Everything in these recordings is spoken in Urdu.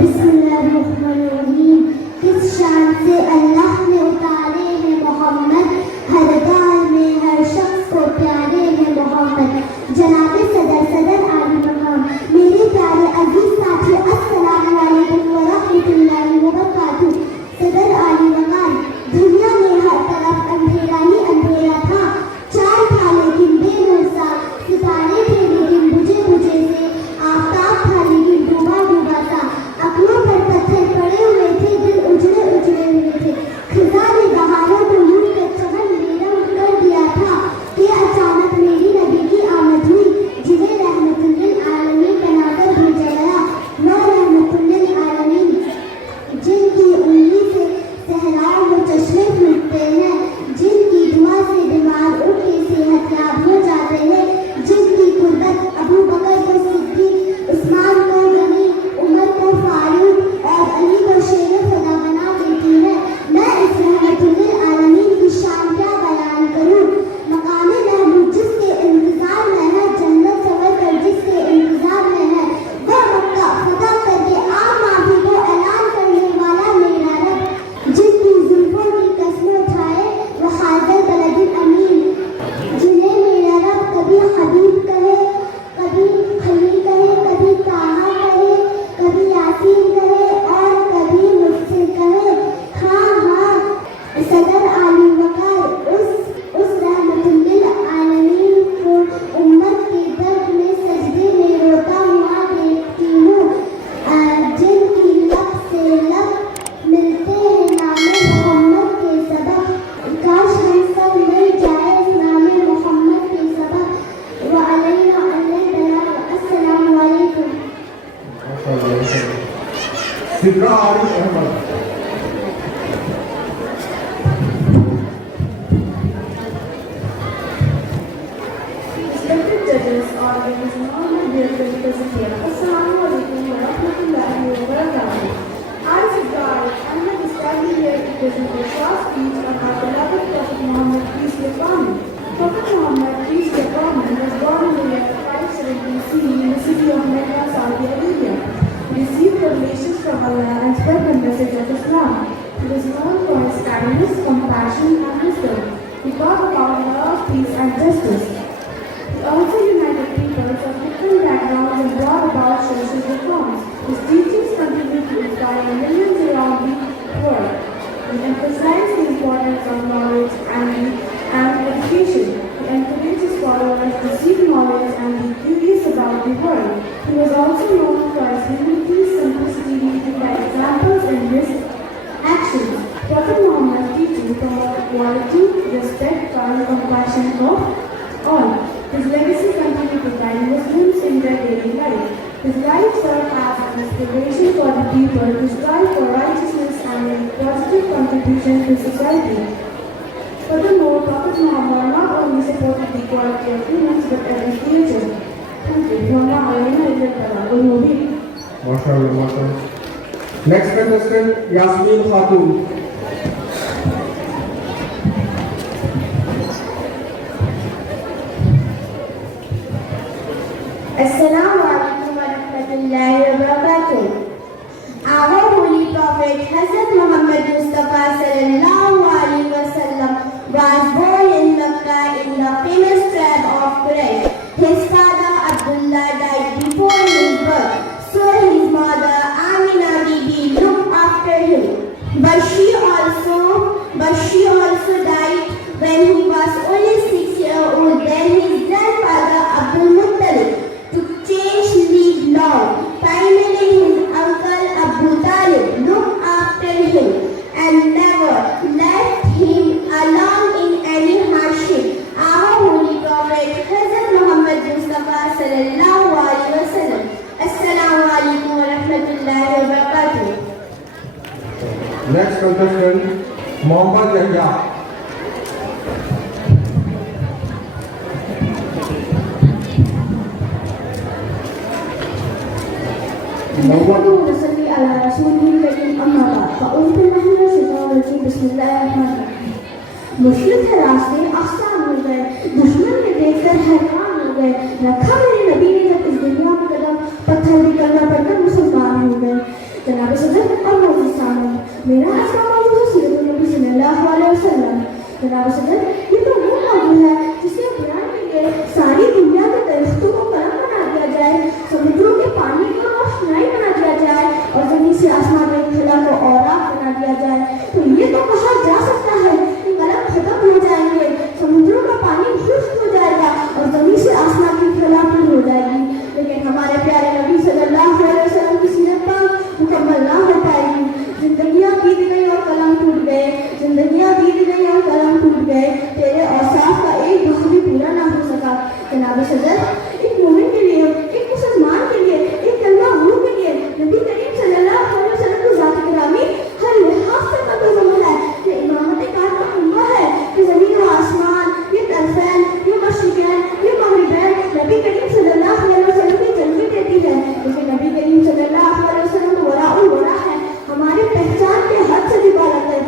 بسم اللہ الرحمن الرحیم. کس شان سے اللہ نے اتارے ہیں محمد، ہر گال میں ہر شخص کو پیارے ہیں محمد. جناب صدر عالی مقام، میرے پیارے عزیز ساتھی، السلام علیکم ورحمۃ اللہ وبرکاتہ. صدر عالی مقام، دنیا میں ہر طرف اندھیرا ہی اندھیرا تھا. چاند تھا لیکن بے نور سا، ستارے تھے لیکن بجھے بجھے سے، آفتاب تھا لیکن ڈوبا ڈوبا سا. عقلوں پر پتھر پڑے ہوئے تھے، دل اجڑے اجڑے ہوئے تھے. خزاں نے بہاروں کو لوٹ کر چمن بے رنگ کر دیا تھا کہ اچانک میری نبی کی آمد ہوئی، جنہیں رحمت للعالمین بنا کر بھیجا گیا. وہ رحمت للعالمین جن کی انگلی سے صحرائے وہ چشمے پھوٹتے ہیں، جن کی دعا سے بیمار اٹھ کے صحت یاب ہو جاتے ہیں، جن کی قربت ابو بکر کو صدیق، عثمان کو غنی، عمر کو فاروق اور علی کو شیر خدا بنا دیتی ہے. میں اس رحمت للعالمین کی شان کیا بیان کروں. مقام محمود جس کے انتظار میں ہے، جنت سفر کر جس کے انتظار میں ہے، وہ مکہ فتح کر کے عام معافی کو اعلان کرنے والا میرا رب، جن کی زلفوں کی قسم اٹھائے وہ حاضر بلد الامین، جنہیں میرا رب کبھی حبیب کہے، کبھی خلیل کہے، کبھی طٰہٰ کہے، کبھی یاسین کہے اور کبھی مفصل کہے. ہاں ہاں، صدر عالی وقار اس رحمت للعالمین کو امت کے درد میں سجدے میں روتا ہوا دیکھتی ہوں، جن کی لب سے لب ملتے ہیں نام محمد کے سبب. کاش ہم سب مل جائے اس نام محمد کے سبب. وعلینا البلاغ. السلام علیکم. سدرا عارف Ahmad. Respected judges, audience, and all my dear visitors here, Assalamu alaikum wa rahmatullahi wa barakatuh. I, Sidra Arif Ahmed, is standing here to present a short speech on our beloved Prophet Muhammad, peace be upon him. Prophet Muhammad, peace be upon him, was born in the year 570 CE in the city of Mecca, Saudi Arabia. He received revelations from Allah and spread the message of Islam. He was known for his kindness, compassion, and wisdom. He brought about love, peace, and justice. He also united peoples of different backgrounds and brought about social reforms. His teachings continue to inspire millions around the world. He emphasized the importance of knowledge and education. He encouraged his followers to seek knowledge and be curious about the world. He was also known for his humility, simplicity, leading by examples in his actions. Prophet Muhammad's teaching promote quality, respect, and compassion of all. His legacy continued to guide Muslims in their daily life. His life served as an inspiration for the people to strive for righteousness and make positive contribution to society. Furthermore, Prophet Muhammad not only supported the equality of humans but every creature. Thank you. MashaAllah, MashaAllah. Next contestant, Yasmin Khatun. Assalamu alaikum wa rahmatullahi wa barakatuh. Our holy prophet Hazrat Muhammad Mustafa sallallahu alaihi wasallam was born in Mecca in the famous tribe of Quraysh. His father Abdullah died before his birth, so his mother Amina Bibi looked after him. But she also died when he was only 6 years old. Then his grandfather Abdul Muttalib took change leave long. Finally, his uncle Abu Talib looked after him and never left him alone in any hardship. Our holy prophet Hazrat Muhammad Mustafa sallallahu alaihi wasallam. Assalamu alaikum wa rahmatullahi wa barakatuh. Next contestant, Mohammad Yahya. نحمده ونصلي على رسوله الكريم أما بعد فأعوذ بالله من الشيطان الرجيم بسم الله الرحمن الرحيم. مشکل ہے راستے آسان ہو گئے، دشمن نے دیکھ کر حیران ہو گئے، رکھا میرے نبی نے جب اس دنیا میں قدم، پتھر بھی کلمہ پڑھ کر مسلمان ہو گئے. میرا آج کا موضوع ہے سیرت النبی صلی اللہ علیہ وسلم. جناب صدر, یہ تو وہ موضوع ہے جسے بیان کے لیے ساری دنیا کے درختوں کو قلم بنا دیا جائے, سمندروں کے پانی کو روشنائی بنا دیا جائے اور زمین سے آسمان میں خلا کو اوراق بنا دیا جائے. تو یہ تو کہا جا سکتا ہے کہ قلم ختم ہو جائیں گے, سمندروں کا پانی خشک ہو جائے گا اور زمین سے آسمان کی خلا پور ہو جائے گی, لیکن ہمارے پیارے نبی صلی اللہ علیہ وسلم کی سیرت پر مکمل نہ ہو پائے گی. زندگیاں بیت گئی اور قلم ٹوٹ گئے, زندگیاں بیت گئی اور قلم ٹوٹ گئے, تیرے اوصاف کا ایک دکھ بھی پورا نہ ہو سکا. جناب صدر, ایک مومن کے لیے, ایک مسلمان کے لیے, ایک کلمہ گو کے لیے نبی کریم صلی اللہ علیہ وسلم کی ذات گرامی ہر لحاظ سے قدر زمین ہے. یہ امامت کار کا خمبہ ہے کہ زمین و آسمان, یہ طرفین, یہ مشرقین, یہ مغربین نبی کریم صلی اللہ علیہ وسلم کی جلوے دیتی ہے. لیکن نبی کریم صلی اللہ علیہ وسلم ورا الورا ہے, ہماری پہچان کے حد سے بھی بالغ ہے.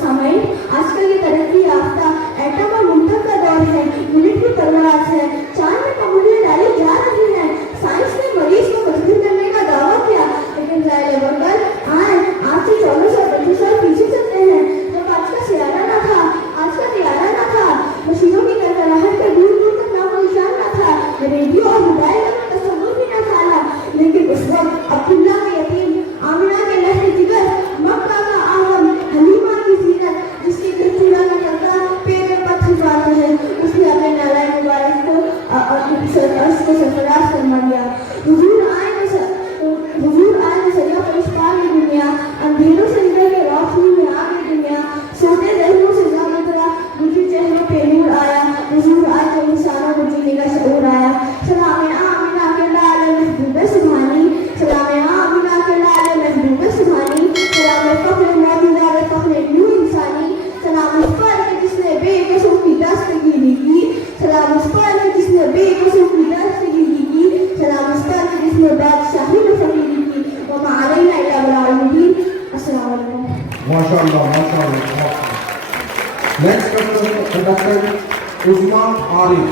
سامعین, آج کل یہ ترقی یافتہ ایٹم اور منتر کا دور ہے, یونٹ کی پرواز ہے, چاند میں قبولیاں ڈالی جا رہی ہیں. سائنس نے مریض کو مجبور کرنے کا دعویٰ کیا, لیکن ظاہر بنگل آج سے 1425 سال پیچھے چلتے ہیں. جب آج کا سیارہ نہ تھا, آج کا طیارہ نہ تھا, مشینوں کی کڑکڑاہٹ کا دور دور تک نام و نشان نہ تھا, ریڈیو اور موبائل کا تصور بھی نہ تھا, لیکن اس وقت عبداللہ کے یتیم, آمنہ کے لہر جگر, مکہ کا عالم, حلیمہ کی زینت, جس کی دل چورا نہ کرتا پیڑ پر چھپاتا ہے, اس نے اپنے نالائے مبارک کو سرفراز فرما دیا. حضور آئے تو سجا فرش پا گئی دنیا, اندھیروں سے نکل کے روشنی میں آ گئی دنیا, سوتے دہلوں سے جا اترا, دوسری چہروں پہ نور آیا. حضور آئے تو انسانوں کو جینے کا شعور آیا. سلام آمینہ کے لال محبوب سبحانی, سلام آمینہ کے لال محبوب سبحانی, سلام فخر موجودہ و فخر نیو انسانی, سلام اس پر کہ جس نے بے قصوں کی دستگیری کی, سلام اس پر کہ جس نے بے قصوں کی دستگیری کی, سلام اس پر کہ جس نے بادشاہی میں فقیری کی, وما علینا الا البلاغ المبین. السلام علیکم. MashaAllah, MashaAllah. Next contestant, Uzma Arif.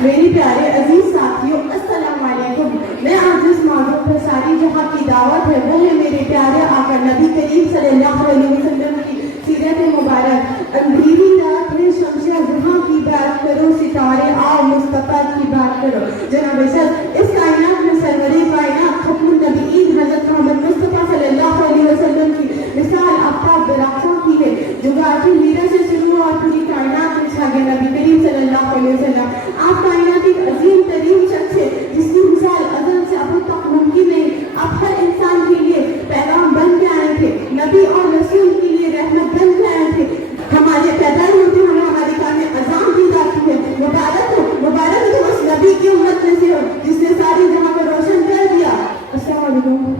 میری پیارے عزیز ساتھیوں, السلام علیکم. میں آج اس موضوع پر ساری جہاں کی دعوت ہے وہ ہے میرے پیارے آقا نبی کریم صلی اللہ علیہ وسلم کی سیرت مبارک. اندھیری رات میں شمس ضحیٰ کی بات کرو, ستارے آؤ مصطفیٰ کی بات کرو. جناب سر, اس کائنات میں سرور کائنات ختم النبیین حضرت محمد مصطفیٰ صلی اللہ علیہ وسلم کی مثال آفتاب براقوں کی ہے, جو گاٹھی میرا سے شروع اور پوری کائنات میں چھا گیا. نبی کریم صلی اللہ علیہ وسلم آپ کائنات ایک عظیم ترین شخص ہے جس کی مثال ازل سے اب تک ممکن نہیں. آپ ہر انسان کے لیے پیغام بن کے آئے تھے, نبی اور رسول کے لیے رحمت بن کے آئے تھے. ہمارے پیدا ہوتے ہمیں ہماری کامیں اذان دی جاتی ہے, مبارک ہو اس نبی کی امت میں سے ہو جس نے ساری جہاں کو روشن کر دیا. السلام علیکم.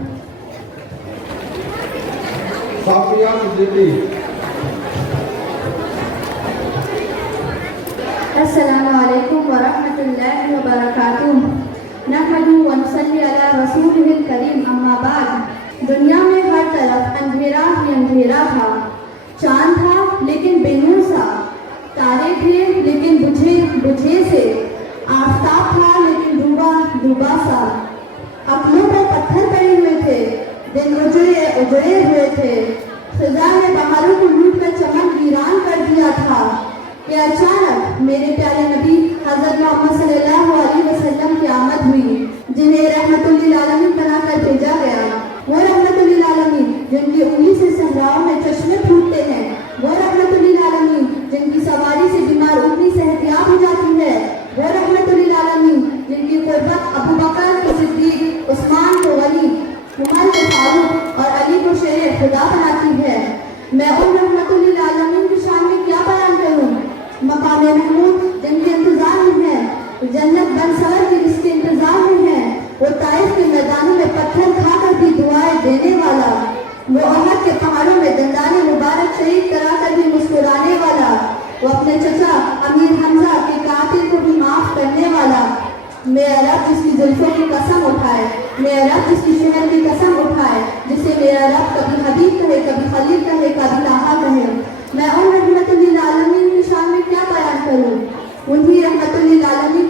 صافیہ صدیقی. السلام علیکم ورحمۃ اللہ وبرکاتہ. نحمدہ ونصلی علی رسولہ الکریم. اما بعد, دنیا میں ہر طرف اندھیرا ہی اندھیرا تھا. چاند تھا لیکن بے نور سا, تارے تھے لیکن بجھے سے, آفتاب تھا لیکن ڈوبا سا, عقلوں پر پتھر پڑے ہوئے تھے, دن اجڑے ہوئے تھے. خدا نے بہاروں کو لوٹ کر چمن ویران کر دیا تھا کہ اچانک میرے پیارے نبی حضرت محمد صلی اللہ علیہ وسلم کی آمد ہوئی, جنہیں رحمت للعالمین بنا کر بھیجا گیا. وہ رحمت للعالمین جن کی انگلی سے صحراؤں میں چشمے پھوٹتے ہیں, وہ رحمت للعالمین جن کی سواری سے بیمار اونٹنی صحتیاب ہو جاتی ہے, وہ رحمت للعالمین جن کی قربت ابو بکر کو صدیق, عثمان کو ولی, عمر کو فاروق اور علی کو شیر خدا بناتی ہے. میں ان رحمت للعالمین کی شان میں کیا بیان کروں. مقام محمود جن کے انتظار میں ہے, جنت بن سور کی جس کے انتظار میں ہے, وہ طائف کے میدانوں میں پتھر کھا کر بھی دعائیں دینے والا, وہ احد کے پہاڑوں میں دندان مبارک شریک کرا کر بھی مسکرانے والا, وہ اپنے چچا امیر حمزہ کے قاتل کو بھی معاف کرنے والا. میرا رب جس کی زلفوں کی قسم اٹھائے, میرا رب جس کی شہر کی قسم اٹھائے, جسے میرا رب کبھی حبیب کہے, کبھی خلیل کہے, کبھی طہا کہے. میں ان رحمت للعالمین کی شان میں کیا بیان کروں. انہی رحمت للعالمین